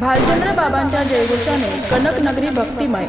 भालचंद्र बाबांच्या जयघोषाने कनकनगरी भक्तिमय.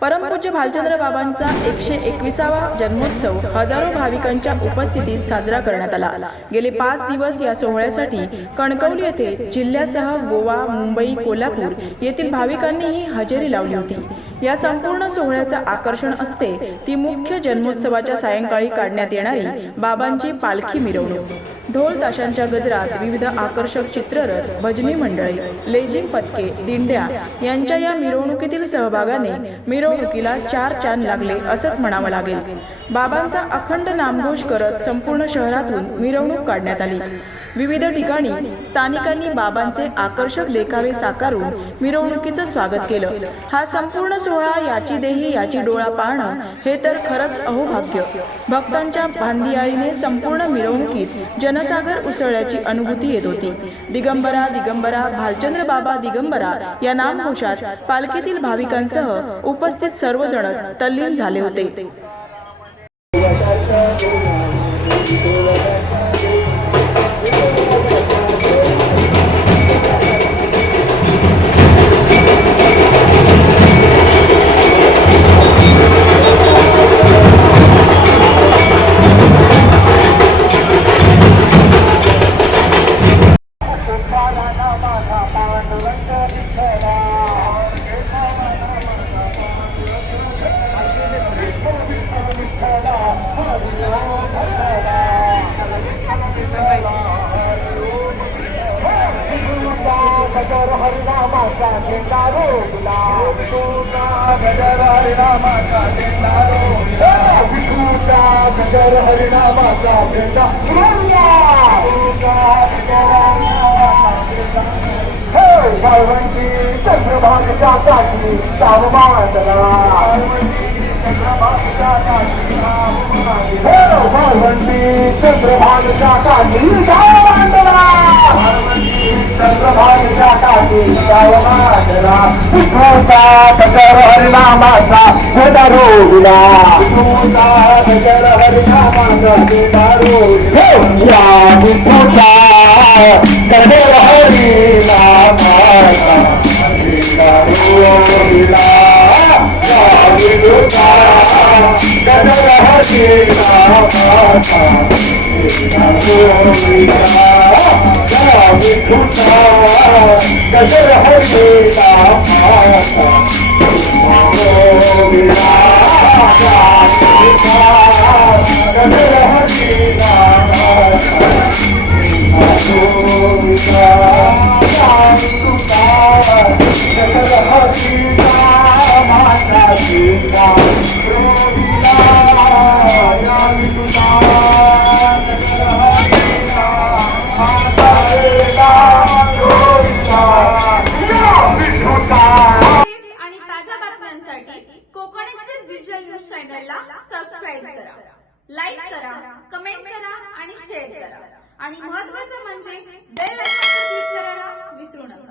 परमपूज्य भालचंद्र बाबांचा एकशे एकविसावा जन्मोत्सव हजारो भाविकांच्या उपस्थितीत साजरा करण्यात आला. गेले पाच दिवस या सोहळ्यासाठी कणकवली येथे जिल्ह्यासह गोवा मुंबई कोल्हापूर येथील भाविकांनीही हजेरी लावली होती. या संपूर्ण सोहळ्याचं आकर्षण असते ती मुख्य जन्मोत्सवाच्या सायंकाळी काढण्यात येणारी बाबांची पालखी मिरवणूक. ढोल ताशांच्या गजरात विविध आकर्षक चित्ररथ भजनी मंडळी लेझिम पथके दिंड्या यांच्या या मिरवणुकीतील सहभागाने मिरवणुकीला चार चांद लागले असंच म्हणावं लागेल. बाबांचा अखंड नामघोष करत संपूर्ण शहरातून मिरवणूक काढण्यात आली. विविध ठिकाणी स्थानिकांनी बाबांचे आकर्षक देखावे साकारून मिरवणुकीचं स्वागत केलं. हा संपूर्ण सोहळा याची देही याची डोळा पाहणं हे तर खरंच अहोभाग्य. भक्तांच्या भांदियाळीने संपूर्ण मिरवणुकीत जनसागर उसळल्याची अनुभूती येत होती. दिगंबरा दिगंबरा भालचंद्र बाबा दिगंबरा या नामघोषात पालखीतील भाविकांसह उपस्थित सर्वजणच तल्लीन झाले होते. गजर हरिनामाचा झेंडा रोविला विष्णूचा गजर हरिनामाचा झेंडा रोविला विष्णूचा गजर हरिनामाचा झेंडा रोविला विष्णूचा गजर हरिनामाचा झेंडा हे पार्वती चंद्रभागच्या काठी साव मांडला काठी हे पार्वती काठी साव विष्णूचा गजर हरिनामाचा झेंडा विष्णूचा हरिनामाचा या विष्णूचा हरिनामाचा गजर हरिनामाचा झेंडा रोविला लाईक करा कमेंट करा आणि शेअर करा. आणि महत्वाचं म्हणजे बेल आयकॉनवर क्लिक करायला विसरू नका.